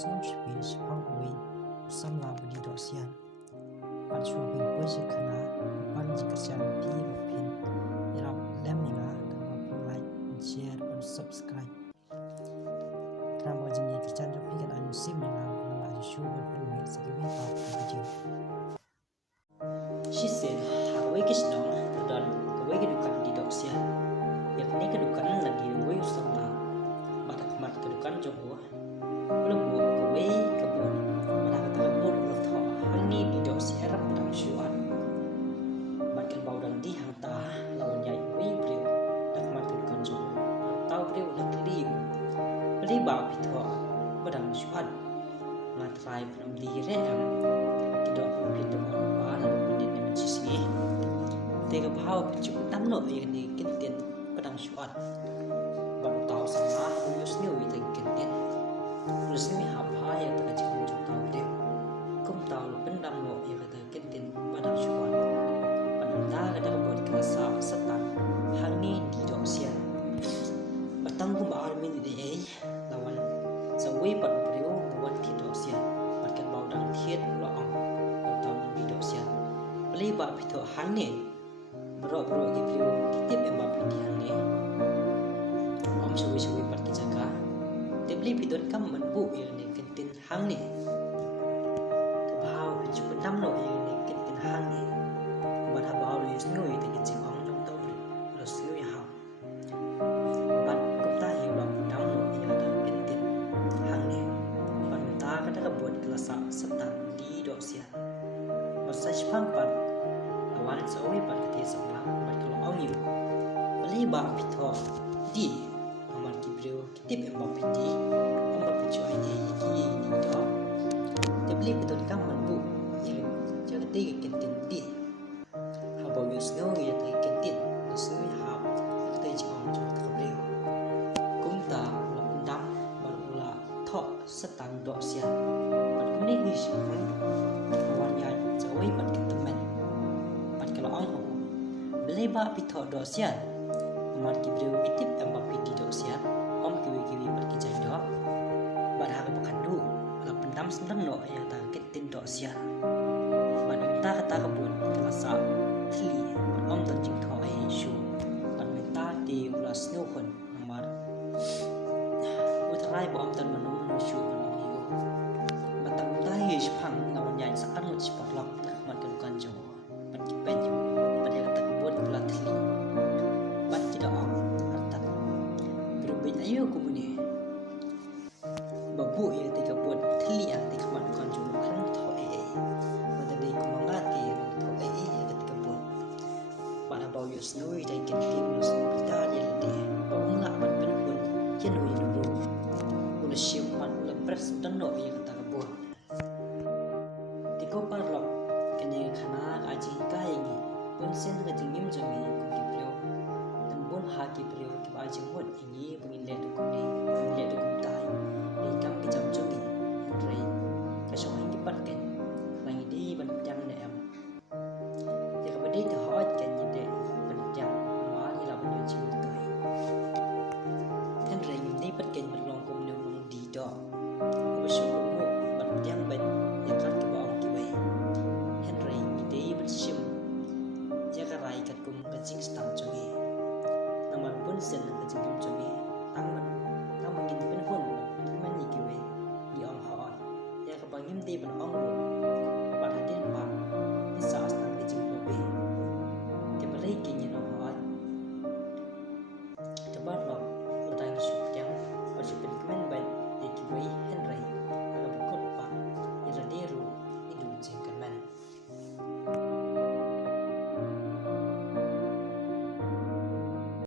snow speech pang away sam la budi do sian pat chua bin poi se khana pan ji kerjan pi ba pin yaram lem ninga ka ba pun like and share and subscribe kram ba jing ye kerjan ro pi kan anu sim ninga la shu ba pin me se ki ba video she said hawe kisnong dan hawe ke dukan di dok sian yakni ke dukan lagi hawe usam la mat ke dukan jowo belum bu hawe ke bon mana kata bon tho hani di dok sian rap dang shuan mat ke bau dan di hang ta lawan yai hawe breu dak mat ke dukan jowo tau breu dak li beli ba pi tho badang shuan ngat rai pram di re am ki dok pi to ba la tega phao cukup tam no yang ni kentian padang syuat ban tau sama ulus ni wi teng kentian ulus ni hapa ya ta cakap cukup tau de kum tau pendam no ya kata kentian padang syuat padang ta kada buat kerasa setan hal ni di dok sian batang kum armin de lawan sawi pat priu buat ki dok sian patkan bau dang thiet lo ong tau di dok sian beli ba pito hang ni bro ki priu kitip em bap di hang ni om suwi pat ki jaga tebli pidon kam man bu ya ni kentin hang ni to bau chu pendam no ya ni kentin hang ni ba ha bau lu snu yi te kin sing ong jong to lo snu ya ha bat kum ta hi lo pendam no ya ta kentin hang ni ban ta ka ta buat kelasa setan di do sia masa spang pat awan sawi pat kete samla pat kalau awiu beli ba pitho di aman kibreu kitip em ba piti am ba pichu ai ni ki ni do te beli piton kam man bu ye jaga te kentin di ha ba yu snow ye te kentin snow ha te chi ong chu ka breu kum ta la dam ba ula tho setang do sia pat kum ni hi shi awan ya sawi pat ketemen kalau ong beli ba pitho do sian mar ki breu itip em ba piti do sian om kiwi pergi jai do bar ha ba khandu la pendam sendam no ya ta ketin do sian ban ta kata kebun kelasa thli om ta jing tho ai shu ban ta ti ula snow kon mar utrai ba om tan manum no shu ban ong yu batam ta hi spang lawan yai sa an mut spot lok mat kan kan jo penyu pada kata buat pelat li bat tidak am artat berbit ayo kumuni babu ya tiga buat teli ah tiga mat kan jumlah kan tho pada dei kumangat ke tho ya ketika buat pada bau yo snow dai ken timus kita dia de bau ngak bat pen pun jenu ya bro ula siam man ula pres dan no ya kata buat tiko parlok kene khana aji kai ni pun sen ga jingim jangi ku ki prio dan bon ha ki prio ki ba jing hot ni bungin le du ni le du tai ni kam ki jam jangi rei ka so hangi pat ken nang di ban jang ne am ya ka badi ta hot ken ni de ban jang ma ni la ban chi tai kan rei ni pat ken ban long kum ne mong di do ko so ko mo ban jang ban ya kan ki ba ki bai sim jaga rai kat kum kajing stam jongi naman pun sen kajing kum jongi taman gin pen hun man ni kiwe di ong ha ya ka bangim de ban ong ro ba hadin ba ni sa astan kajing ko be te balai ki ni no ha te ba lo dang su kyang ba si pen men ba de kiwe